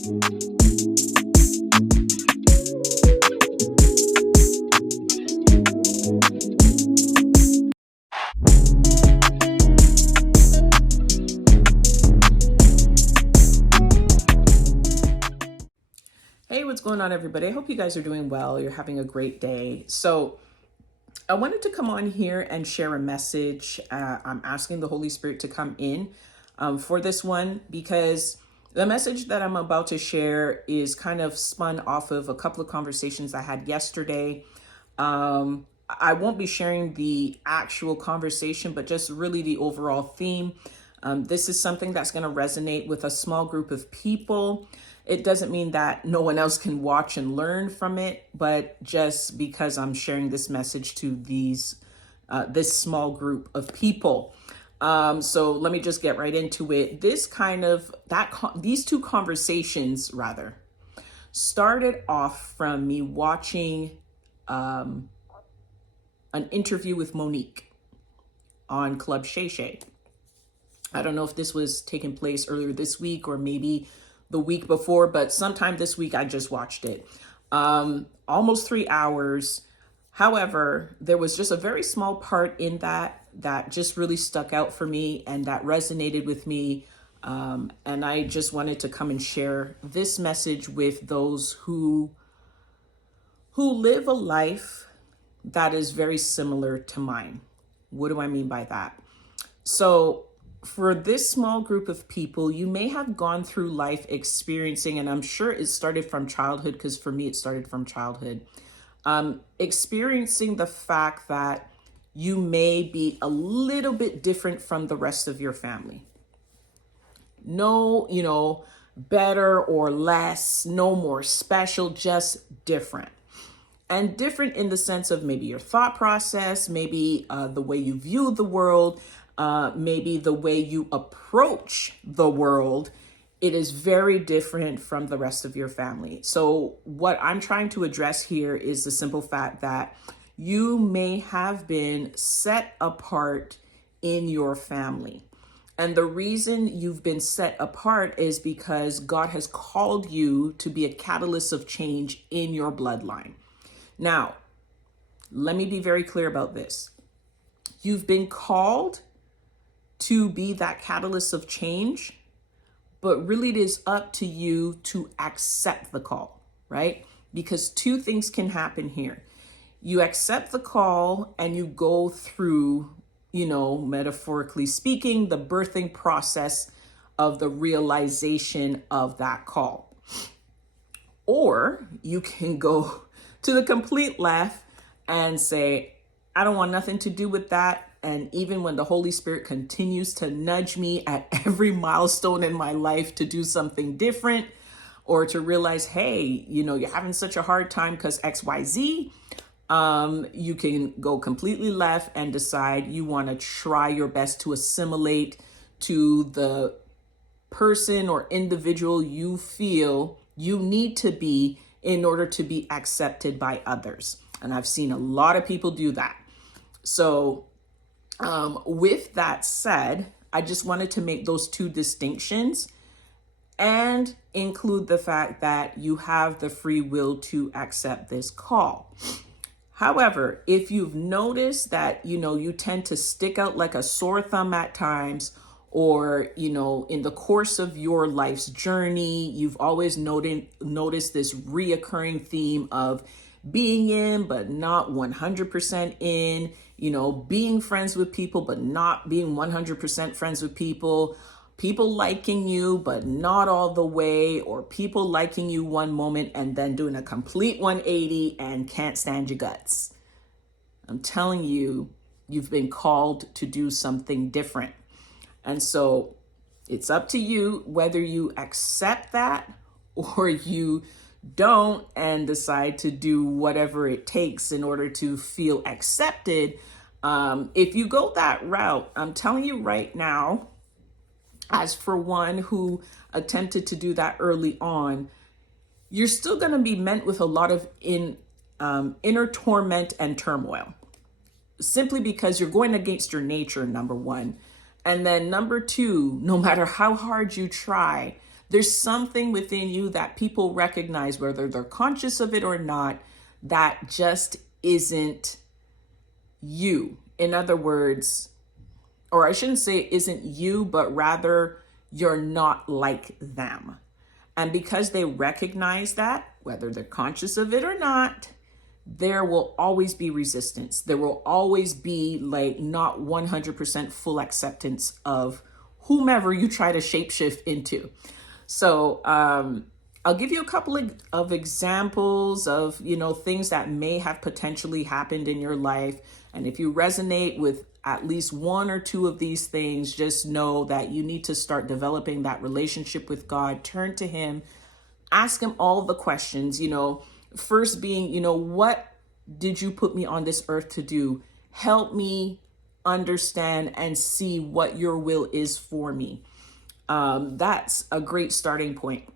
Hey, what's going on, everybody? I hope you guys are doing well. You're having a great day. So, I wanted to come on here and share a message. I'm asking the Holy Spirit to come in for this one because the message that I'm about to share is kind of spun off of a couple of conversations I had yesterday. I won't be sharing the actual conversation, but just really the overall theme. This is something that's going to resonate with a small group of people. It doesn't mean that no one else can watch and learn from it, but just because I'm sharing this message to this small group of people. So let me just get right into it. These two conversations rather started off from me watching an interview with Monique on Club Shay Shay. I don't know if this was taking place earlier this week or maybe the week before, but sometime this week I just watched it. Almost 3 hours. However, there was just a very small part in that just really stuck out for me and that resonated with me. And I just wanted to come and share this message with those who live a life that is very similar to mine. What do I mean by that? So for this small group of people, you may have gone through life experiencing, and I'm sure it started from childhood, because for me, it started from childhood, experiencing the fact that you may be a little bit different from the rest of your family. No, better or less, no more special, just different. And different in the sense of maybe your thought process, maybe the way you view the world, maybe the way you approach the world. It is very different from the rest of your family. So what I'm trying to address here is the simple fact that you may have been set apart in your family. And the reason you've been set apart is because God has called you to be a catalyst of change in your bloodline. Now, let me be very clear about this. You've been called to be that catalyst of change, but really it is up to you to accept the call, right? Because two things can happen here. You accept the call and you go through, metaphorically speaking, the birthing process of the realization of that call. Or you can go to the complete left and say, I don't want nothing to do with that. And even when the Holy Spirit continues to nudge me at every milestone in my life to do something different, or to realize, hey, you're having such a hard time because XYZ, you can go completely left and decide you want to try your best to assimilate to the person or individual you feel you need to be in order to be accepted by others. And I've seen a lot of people do that. So with that said, I just wanted to make those two distinctions and include the fact that you have the free will to accept this call. However, if you've noticed that, you tend to stick out like a sore thumb at times, or, in the course of your life's journey, you've always noticed this reoccurring theme of being in, but not 100% in, being friends with people, but not being 100% friends with people, people liking you, but not all the way, or people liking you one moment and then doing a complete 180 and can't stand your guts. I'm telling you, you've been called to do something different. And so it's up to you whether you accept that or you don't and decide to do whatever it takes in order to feel accepted. If you go that route, I'm telling you right now, as for one who attempted to do that early on, you're still going to be met with a lot of inner torment and turmoil, simply because you're going against your nature, number one. And then number two, no matter how hard you try, There's something within you that people recognize, whether they're conscious of it or not, that just isn't you. In other words, or I shouldn't say it isn't you, but rather you're not like them. And because they recognize that, whether they're conscious of it or not, there will always be resistance. There will always be like not 100% full acceptance of whomever you try to shapeshift into. So I'll give you a couple of examples of, things that may have potentially happened in your life. And if you resonate with at least one or two of these things, just know that you need to start developing that relationship with God. Turn to Him, ask Him all the questions, first being, what did you put me on this earth to do? Help me understand and see what your will is for me. That's a great starting point.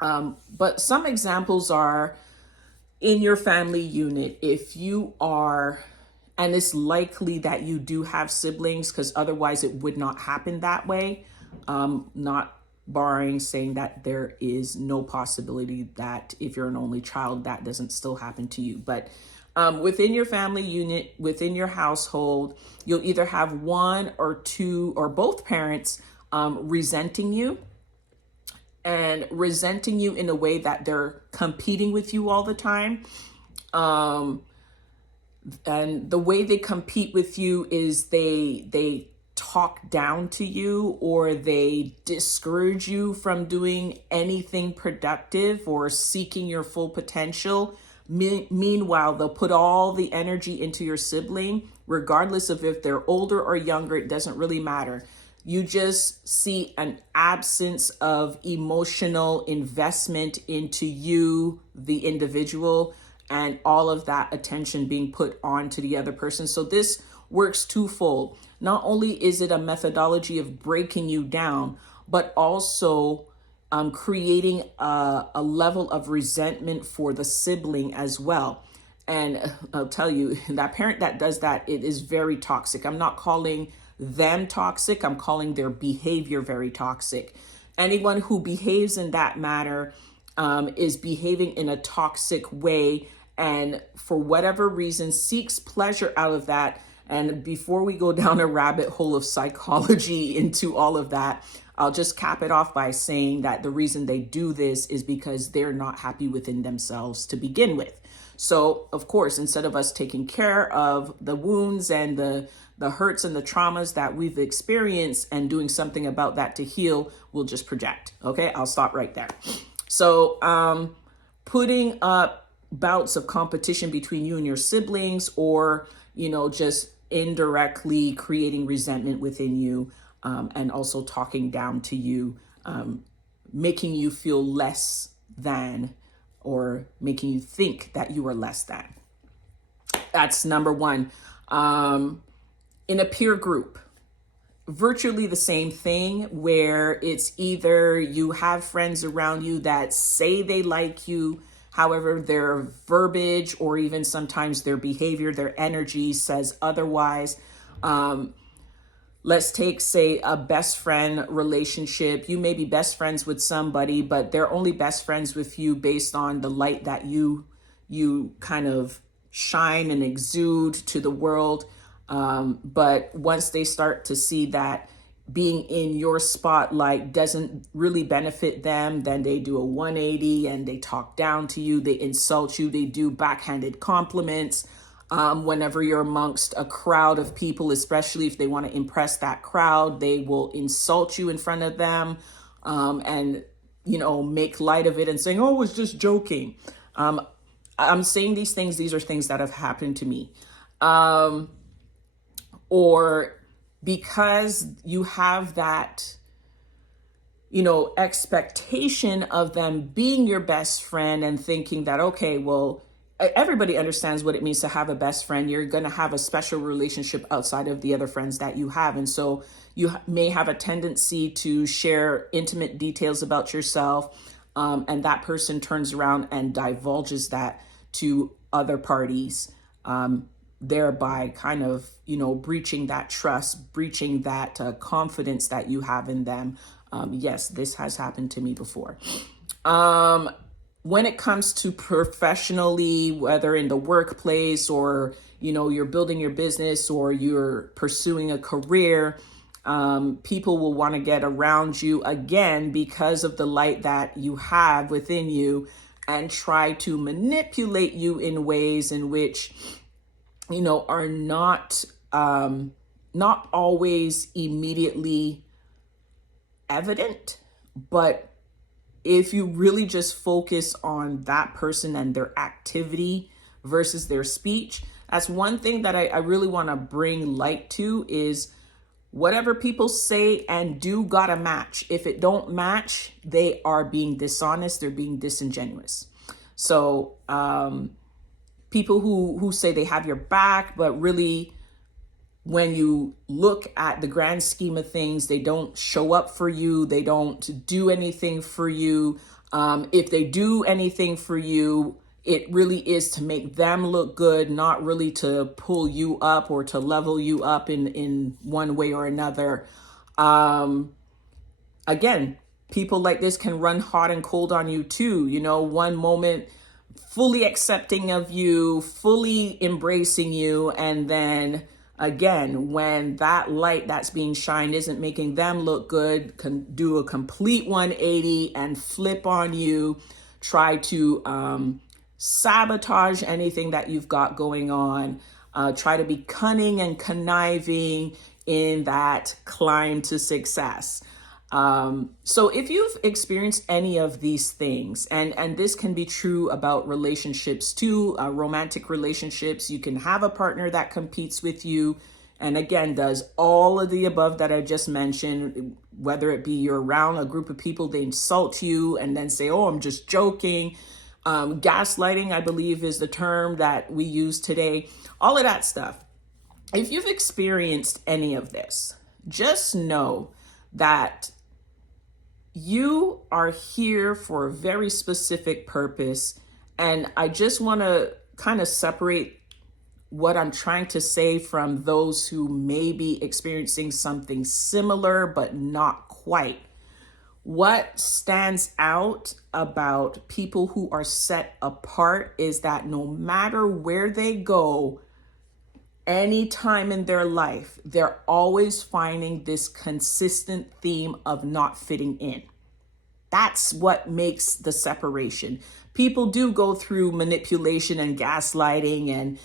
But some examples are in your family unit. If you are, and it's likely that you do have siblings, because otherwise it would not happen that way. Not barring saying that there is no possibility that if you're an only child, that doesn't still happen to you. But within your family unit, within your household, you'll either have one or two or both parents resenting you, and resenting you in a way that they're competing with you all the time. And the way they compete with you is they talk down to you, or they discourage you from doing anything productive or seeking your full potential. Meanwhile, they'll put all the energy into your sibling, regardless of if they're older or younger. It doesn't really matter. You just see an absence of emotional investment into you, the individual, and all of that attention being put on to the other person. So this works twofold. Not only is it a methodology of breaking you down, but also creating a level of resentment for the sibling as well. And I'll tell you, that parent that does that, it is very toxic. I'm not calling them toxic. I'm calling their behavior very toxic. Anyone who behaves in that manner is behaving in a toxic way, and for whatever reason seeks pleasure out of that. And before we go down a rabbit hole of psychology into all of that, I'll just cap it off by saying that the reason they do this is because they're not happy within themselves to begin with. So, of course, instead of us taking care of the wounds and the hurts and the traumas that we've experienced and doing something about that to heal, we'll just project. Okay, I'll stop right there. So putting up bouts of competition between you and your siblings, or, just indirectly creating resentment within you, and also talking down to you, making you feel less than, or making you think that you are less than. That's number one. In a peer group, virtually the same thing, where it's either you have friends around you that say they like you, however, their verbiage or even sometimes their behavior, their energy says otherwise. Let's take, say, a best friend relationship. You may be best friends with somebody, but they're only best friends with you based on the light that you kind of shine and exude to the world. But once they start to see that being in your spotlight doesn't really benefit them, then they do a 180 and they talk down to you, they insult you, they do backhanded compliments. Whenever you're amongst a crowd of people, especially if they want to impress that crowd, they will insult you in front of them, and, make light of it and saying, oh, I was just joking. I'm saying these things. These are things that have happened to me. Or because you have that, expectation of them being your best friend and thinking that, okay, well, everybody understands what it means to have a best friend. You're going to have a special relationship outside of the other friends that you have. And so you may have a tendency to share intimate details about yourself. And that person turns around and divulges that to other parties, thereby kind of, breaching that trust, breaching that confidence that you have in them. Yes, this has happened to me before. When it comes to professionally, whether in the workplace or, you're building your business or you're pursuing a career, people will want to get around you again because of the light that you have within you and try to manipulate you in ways in which, are not always immediately evident, but if you really just focus on that person and their activity versus their speech, that's one thing that I really want to bring light to is whatever people say and do gotta match. If it don't match, they are being dishonest, they're being disingenuous. So people who say they have your back, but really when you look at the grand scheme of things, they don't show up for you. They don't do anything for you. If they do anything for you, it really is to make them look good, not really to pull you up or to level you up in one way or another. Again, people like this can run hot and cold on you too. One moment fully accepting of you, fully embracing you, and then again, when that light that's being shined isn't making them look good, can do a complete 180 and flip on you, try to sabotage anything that you've got going on, try to be cunning and conniving in that climb to success. So if you've experienced any of these things, and this can be true about relationships too, romantic relationships, you can have a partner that competes with you and again does all of the above that I just mentioned, whether it be you're around a group of people, they insult you and then say, oh, I'm just joking. Gaslighting, I believe, is the term that we use today, all of that stuff. If you've experienced any of this, just know that you are here for a very specific purpose. And I just want to kind of separate what I'm trying to say from those who may be experiencing something similar, but not quite. What stands out about people who are set apart is that no matter where they go, any time in their life, they're always finding this consistent theme of not fitting in. That's what makes the separation. People do go through manipulation and gaslighting and,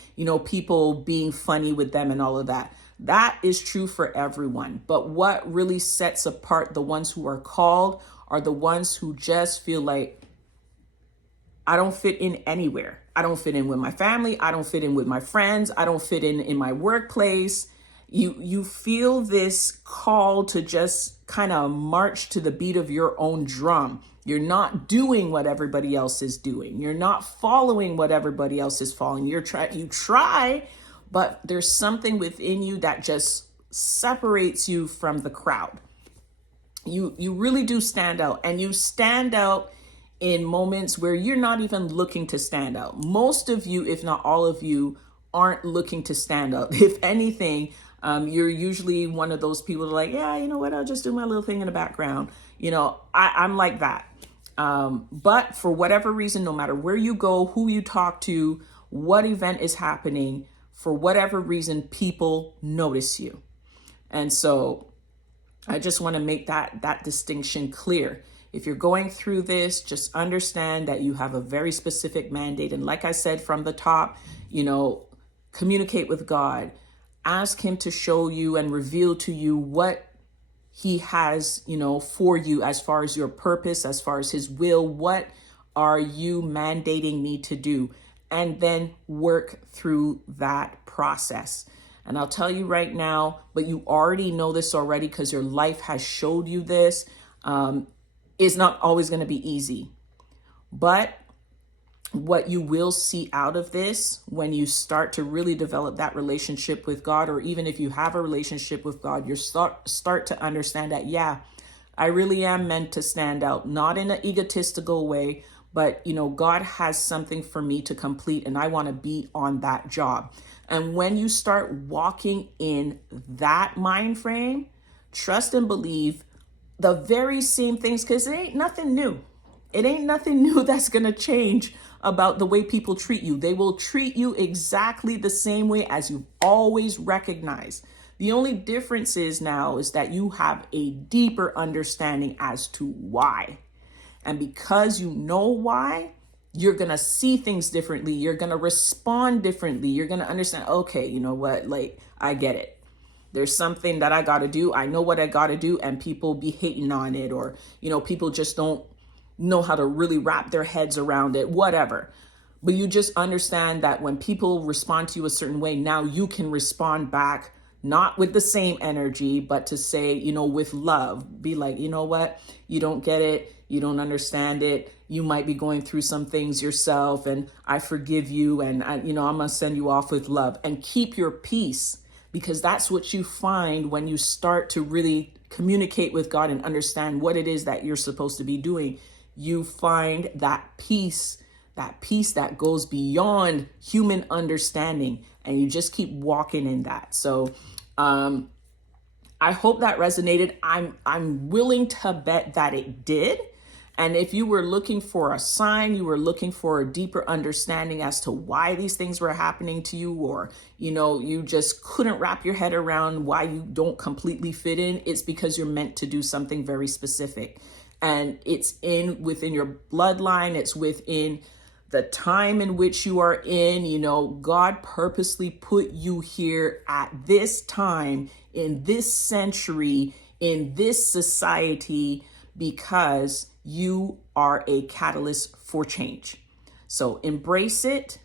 people being funny with them and all of that. That is true for everyone. But what really sets apart the ones who are called are the ones who just feel like, I don't fit in anywhere. I don't fit in with my family. I don't fit in with my friends. I don't fit in my workplace. You feel this call to just kind of march to the beat of your own drum. You're not doing what everybody else is doing. You're not following what everybody else is following. You try, but there's something within you that just separates you from the crowd. You really do stand out, and you stand out in moments where you're not even looking to stand out. Most of you, if not all of you, aren't looking to stand out. If anything, you're usually one of those people that are like, yeah, you know what, I'll just do my little thing in the background. I'm like that. But for whatever reason, no matter where you go, who you talk to, what event is happening, for whatever reason, people notice you. And so I just want to make that distinction clear. If you're going through this, just understand that you have a very specific mandate. And like I said from the top, communicate with God. Ask him to show you and reveal to you what he has, for you as far as your purpose, as far as his will. What are you mandating me to do? And then work through that process. And I'll tell you right now, but you already know this already because your life has showed you this. It's not always going to be easy. But what you will see out of this when you start to really develop that relationship with God, or even if you have a relationship with God, you start to understand that, yeah, I really am meant to stand out, not in an egotistical way, but, God has something for me to complete and I want to be on that job. And when you start walking in that mind frame, trust and believe the very same things, because it ain't nothing new. It ain't nothing new that's going to change about the way people treat you. They will treat you exactly the same way as you've always recognized. The only difference is now is that you have a deeper understanding as to why. And because you know why, you're going to see things differently. You're going to respond differently. You're going to understand, okay, you know what? Like, I get it. There's something that I got to do. I know what I got to do, and people be hating on it, or, people just don't know how to really wrap their heads around it, whatever. But you just understand that when people respond to you a certain way, now you can respond back, not with the same energy, but to say, with love, be like, you know what? You don't get it. You don't understand it. You might be going through some things yourself, and I forgive you. And I'm going to send you off with love, and keep your peace. Because that's what you find when you start to really communicate with God and understand what it is that you're supposed to be doing. You find that peace that goes beyond human understanding, and you just keep walking in that. So I hope that resonated. I'm willing to bet that it did. And if you were looking for a sign, you were looking for a deeper understanding as to why these things were happening to you, or, you just couldn't wrap your head around why you don't completely fit in, it's because you're meant to do something very specific. And it's within your bloodline, it's within the time in which you are in. God purposely put you here at this time, in this century, in this society, because you are a catalyst for change. So embrace it,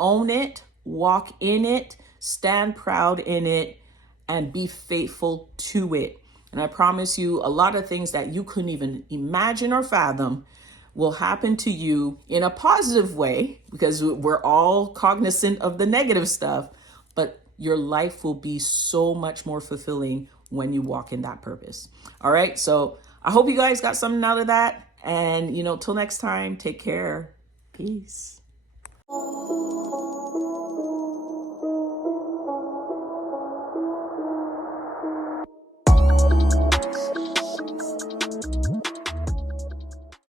own it, walk in it, stand proud in it, and be faithful to it. And I promise you, a lot of things that you couldn't even imagine or fathom will happen to you in a positive way, because we're all cognizant of the negative stuff, but your life will be so much more fulfilling when you walk in that purpose. All right. So I hope you guys got something out of that. And, till next time, take care. Peace.